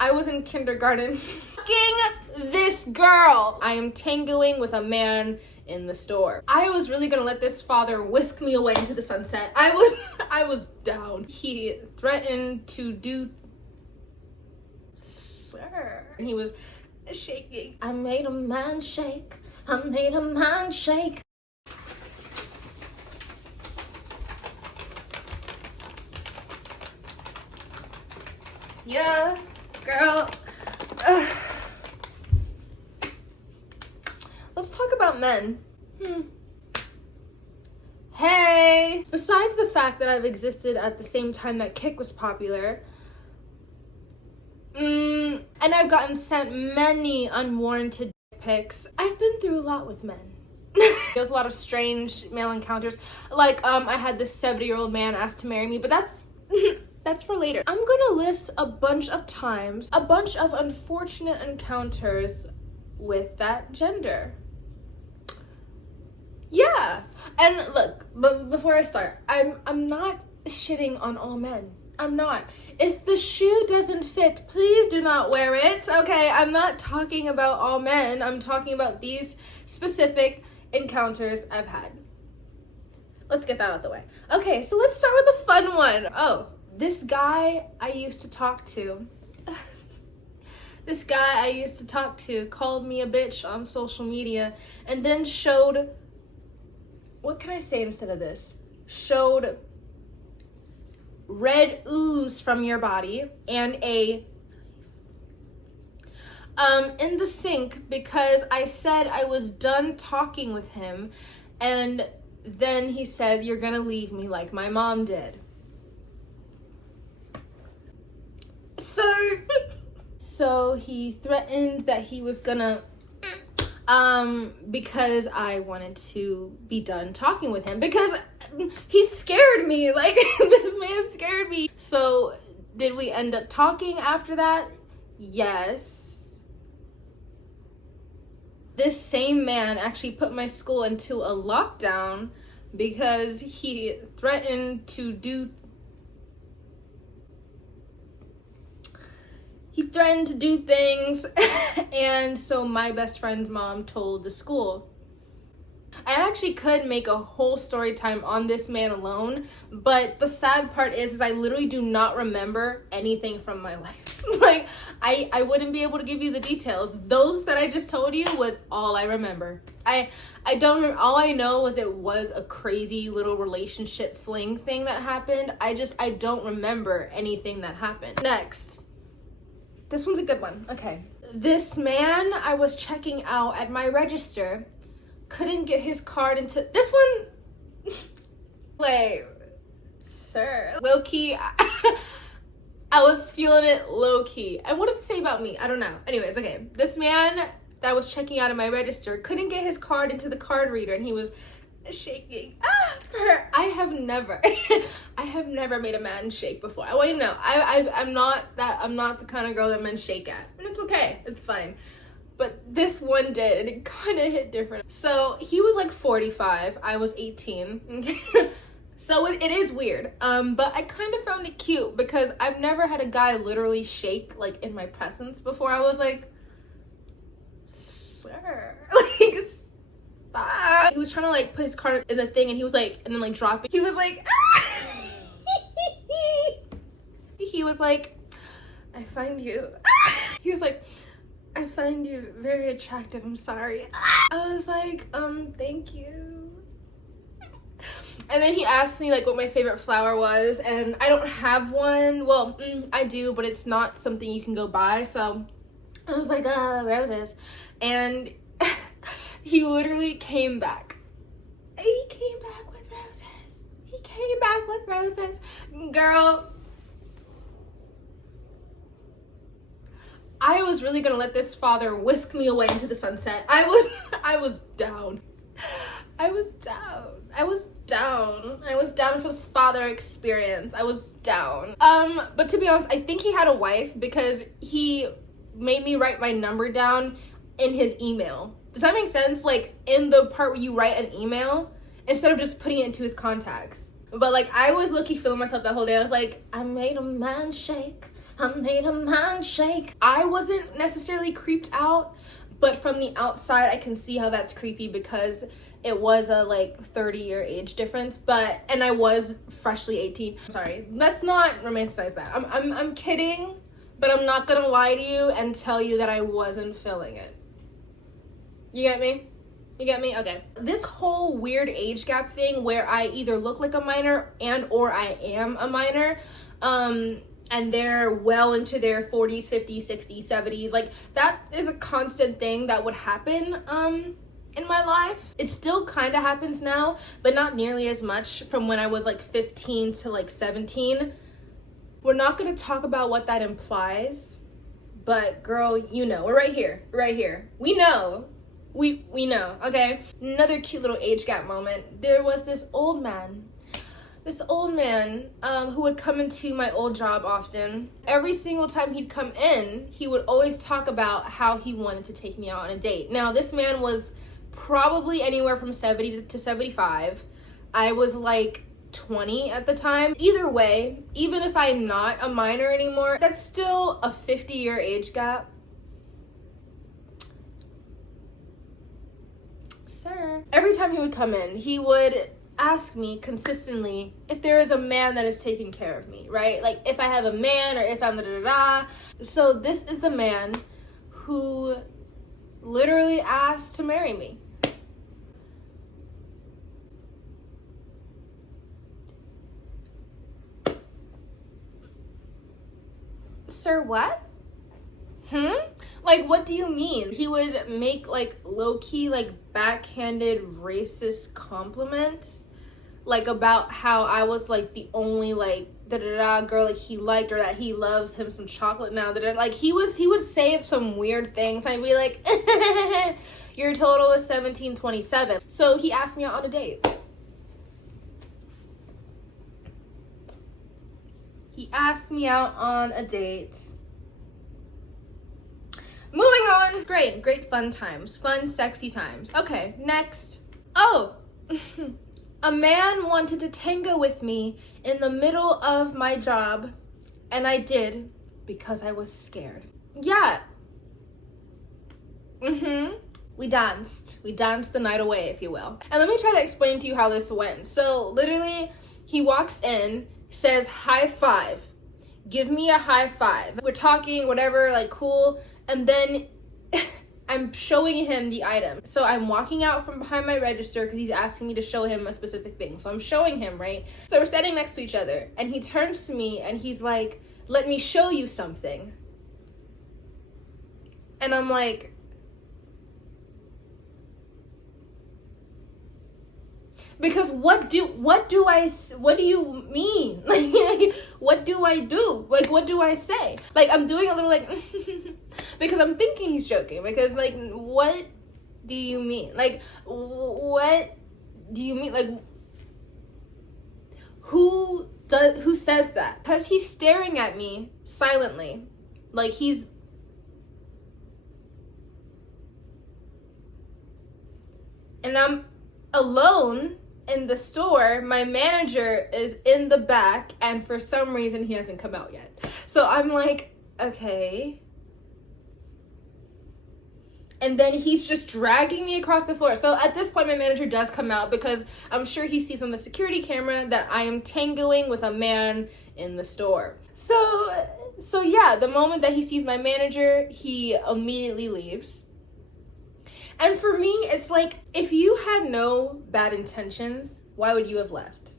I was in kindergarten. Fucking this girl. I am tangoing with a man in the store. I was really gonna let this father whisk me away into the sunset. I was down. He threatened to do, sir. And he was shaking. I made a man shake. I made a man shake. Yeah, girl. Let's talk about men. Hey! Besides the fact that I've existed at the same time that Kik was popular, and I've gotten sent many unwarranted pics, I've been through a lot with men. With a lot of strange male encounters. Like, I had this 70-year-old man ask to marry me, but that's for later. I'm gonna list a bunch of times, a bunch of unfortunate encounters with that gender. Yeah, and look, but before I start, I'm not shitting on all men. I'm not. If the shoe doesn't fit, please do not wear it, okay? I'm not talking about all men. I'm talking about these specific encounters I've had. Let's get that out of the way. Okay, so let's start with the fun one. Oh, this guy I used to talk to. This guy I used to talk to called me a bitch on social media and then showed, what can I say instead of this? Showed red ooze from your body and a in the sink because I said I was done talking with him, and then he said, "You're gonna leave me like my mom did." So he threatened that he was gonna because I wanted to be done talking with him, because he scared me. Like, this man scared me. So did we end up talking after that? Yes. This same man actually put my school into a lockdown because he threatened to do things, and so my best friend's mom told the school. I actually could make a whole story time on this man alone, but the sad part is I literally do not remember anything from my life. Like, I wouldn't be able to give you the details. Those that I just told you was all I remember. I don't remember. All I know was it was a crazy little relationship fling thing that happened. I don't remember anything that happened. Next. This one's a good one. Okay. This man I was checking out at my register couldn't get his card into this one. Like, sir, low key, I was feeling it low key. And what does it say about me? I don't know. Anyways, okay. This man that was checking out at my register couldn't get his card into the card reader, and he was shaking. I have never made a man shake before. I want you to know, I'm not the kind of girl that men shake at, and it's okay, it's fine. But this one did, and it kind of hit different. So he was like 45, I was 18. So it is weird, but I kind of found it cute because I've never had a guy literally shake like in my presence before. I was like, sir, like, stop. He was trying to like put his card in the thing, and he was like, and then like drop it. He was like, ah! He was like, I find you. He was like, I find you very attractive. I'm sorry. I was like, thank you. And then he asked me like what my favorite flower was, and I don't have one. Well, I do, but it's not something you can go buy. So I was like, roses. And he literally came back. He came back with roses. He came back with roses. Girl, I was really gonna let this father whisk me away into the sunset. I was down. I was down for the father experience. I was down. But to be honest, I think he had a wife because he made me write my number down in his email. Does that make sense? Like, in the part where you write an email instead of just putting it into his contacts. But like, I was low-key feeling myself that whole day. I was like, I made a man shake. I made a man shake. I wasn't necessarily creeped out, but from the outside I can see how that's creepy because it was a like 30-year age difference, and I was freshly 18. Sorry, let's not romanticize that. I'm kidding, but I'm not gonna lie to you and tell you that I wasn't feeling it. You get me? You get me? Okay. This whole weird age gap thing where I either look like a minor or I am a minor, and they're well into their 40s, 50s, 60s, 70s, like that is a constant thing that would happen in my life. It still kind of happens now, but not nearly as much from when I was like 15 to like 17. We're not going to talk about what that implies, but girl, you know, we're right here, right here. We know. We know, okay? Another cute little age gap moment. There was this old man who would come into my old job often. Every single time he'd come in, he would always talk about how he wanted to take me out on a date. Now, this man was probably anywhere from 70 to 75. I was like 20 at the time. Either way, even if I'm not a minor anymore, that's still a 50-year age gap. Sir. Every time he would come in, he would ask me consistently if there is a man that is taking care of me, right? Like if I have a man or if I'm da-da-da. So this is the man who literally asked to marry me. Sir, what? Like, what do you mean? He would make like low-key, like backhanded racist compliments, like about how I was like the only like da-da-da girl like he liked, or that he loves him some chocolate now. Like he would say some weird things. I'd be like, your total is 1727. So he asked me out on a date. He asked me out on a date. Moving on. Great fun times. Fun, sexy times. Okay, next. Oh, a man wanted to tango with me in the middle of my job, and I did because I was scared. Yeah. We danced the night away, if you will. And let me try to explain to you how this went. So literally, he walks in, says high five, give me a high five. We're talking, whatever, like cool. And then I'm showing him the item. So I'm walking out from behind my register because he's asking me to show him a specific thing. So I'm showing him, right? So we're standing next to each other, and he turns to me and he's like, let me show you something. And I'm like, because what do you mean? Like, what do I do? Like, what do I say? Like, I'm doing a little like, because I'm thinking he's joking. Because like, what do you mean? Like, what do you mean? Like, who says that? Because he's staring at me silently. Like he's, and I'm alone in the store. My manager is in the back, and for some reason he hasn't come out yet. So I'm like, okay. And then he's just dragging me across the floor. So at this point, my manager does come out because I'm sure he sees on the security camera that I am tangoing with a man in the store. So yeah, the moment that he sees my manager, he immediately leaves. And for me, it's like, if you had no bad intentions, why would you have left?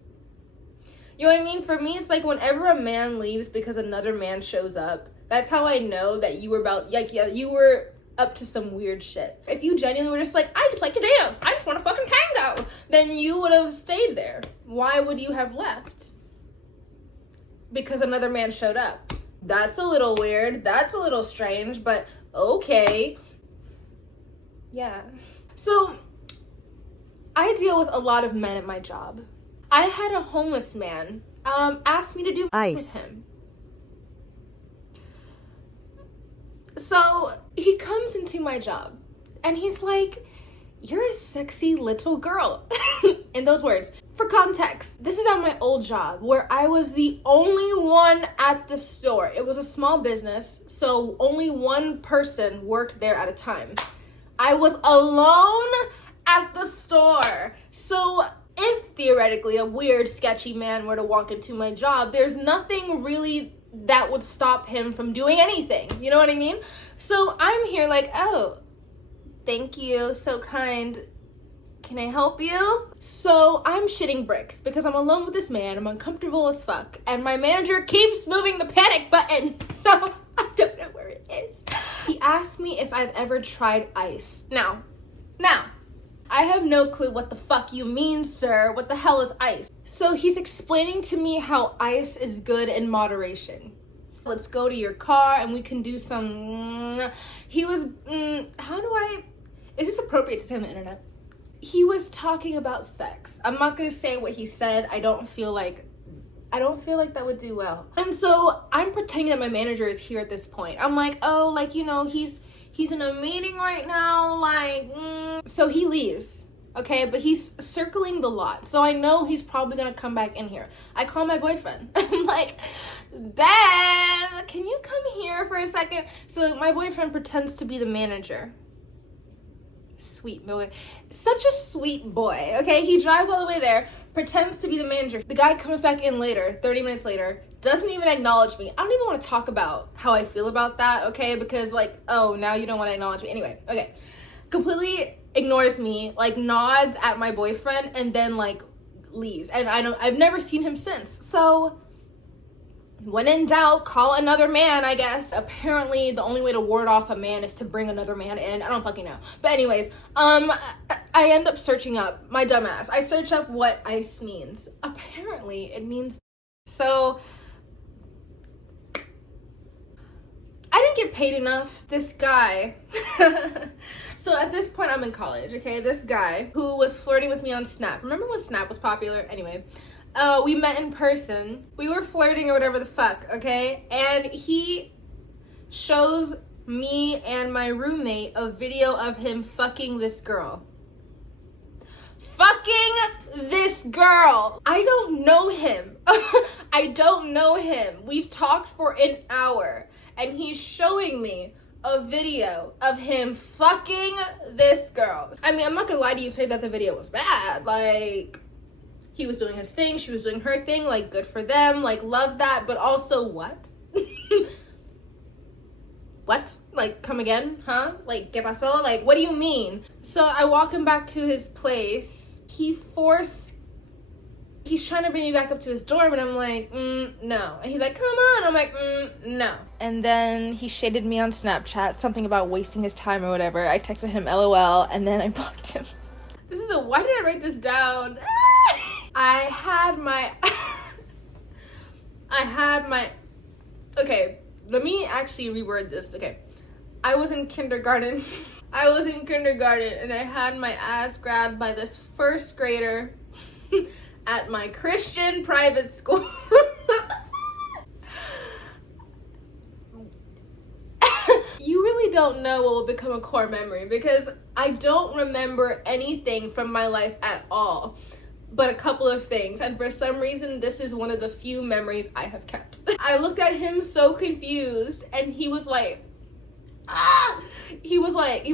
You know what I mean? For me, it's like whenever a man leaves because another man shows up, that's how I know that you were you were up to some weird shit. If you genuinely were just like, I just like to dance, I just want to fucking tango, then you would have stayed there. Why would you have left? Because another man showed up. That's a little weird. That's a little strange, but okay. Yeah. So I deal with a lot of men at my job. I had a homeless man ask me to do ice with him. So he comes into my job and he's like, you're a sexy little girl. In those words. For context, this is at my old job where I was the only one at the store. It was a small business, so only one person worked there at a time. I was alone at the store. So if theoretically a weird, sketchy man were to walk into my job, there's nothing really that would stop him from doing anything. You know what I mean? So I'm here like, oh, thank you, so kind. Can I help you? So I'm shitting bricks because I'm alone with this man. I'm uncomfortable as fuck. And my manager keeps moving the panic button. So I don't know where it is. He asked me if I've ever tried ice. Now, I have no clue what the fuck you mean, sir. What the hell is ice? So he's explaining to me how ice is good in moderation. Let's go to your car and we can do some... He was... Is this appropriate to say on the internet? He was talking about sex. I'm not gonna say what he said. I don't feel like that would do well. And so I'm pretending that my manager is here at this point. I'm like, oh, like, you know, he's in a meeting right now, like, So he leaves, okay? But he's circling the lot. So I know he's probably gonna come back in here. I call my boyfriend. I'm like, Bev, can you come here for a second? So my boyfriend pretends to be the manager. Sweet boy. Such a sweet boy, okay? He drives all the way there, pretends to be the manager. The guy comes back in later, 30 minutes later, doesn't even acknowledge me. I don't even want to talk about how I feel about that, okay? Because like, oh, now you don't want to acknowledge me. Anyway, okay. Completely ignores me, like nods at my boyfriend and then like leaves. And I've never seen him since. So when in doubt, call another man, I guess. Apparently, the only way to ward off a man is to bring another man in. I don't fucking know. But anyways, I end up searching up, my dumbass. I search up what ice means. Apparently, it means... So, I didn't get paid enough. This guy... So at this point, I'm in college, okay? This guy who was flirting with me on Snap. Remember when Snap was popular? Anyway... we met in person. We were flirting or whatever the fuck, okay? And he shows me and my roommate a video of him fucking this girl. Fucking this girl. I don't know him. I don't know him. We've talked for an hour and he's showing me a video of him fucking this girl. I mean, I'm not gonna lie to you and say that the video was bad. Like... He was doing his thing, she was doing her thing, like, good for them, like, love that, but also, what? What? Like, come again, huh? Like, ¿qué pasó? Like, what do you mean? So I walk him back to his place. He's trying to bring me back up to his dorm, and I'm like, no. And he's like, come on. I'm like, no. And then he shaded me on Snapchat, something about wasting his time or whatever. I texted him LOL, and then I blocked him. Why did I write this down? I had my, okay, let me actually reword this, okay. I was in kindergarten and I had my ass grabbed by this first grader at my Christian private school. You really don't know what will become a core memory because I don't remember anything from my life at all. But a couple of things, and for some reason this is one of the few memories I have kept. I looked at him so confused and he was like, ah! He was like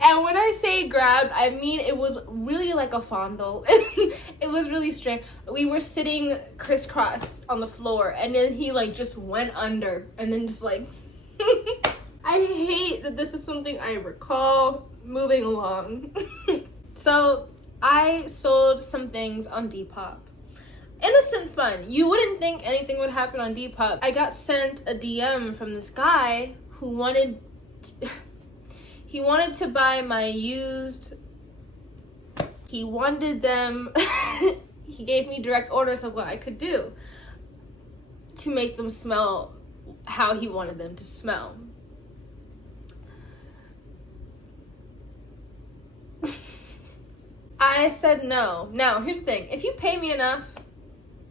And when I say grabbed, I mean it was really like a fondle. It was really strange. We were sitting crisscross on the floor and then he like just went under and then just like I hate that this is something I recall. Moving along. So I sold some things on Depop. Innocent fun. You wouldn't think anything would happen on Depop. I got sent a DM from this guy who wanted to buy my used. He wanted them. He gave me direct orders of what I could do to make them smell how he wanted them to smell. I said no. Now, here's the thing. If you pay me enough,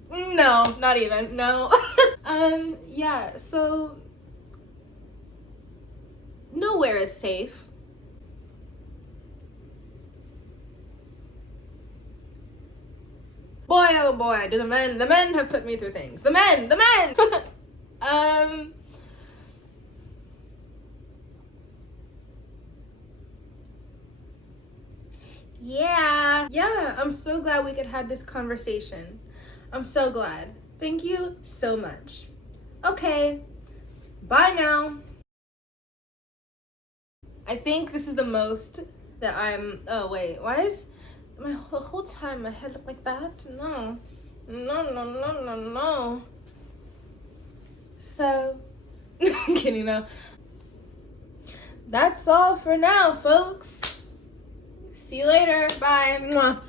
no, not even, no. Yeah, so nowhere is safe. Boy, oh boy, do the men have put me through things. The men! Yeah, I'm so glad we could have this conversation. I'm so glad. Thank you so much. Okay, bye now. I think this is the most that oh wait, why is the whole time my head look like that? No. So, I'm kidding now. That's all for now, folks. See you later. Bye. Mwah.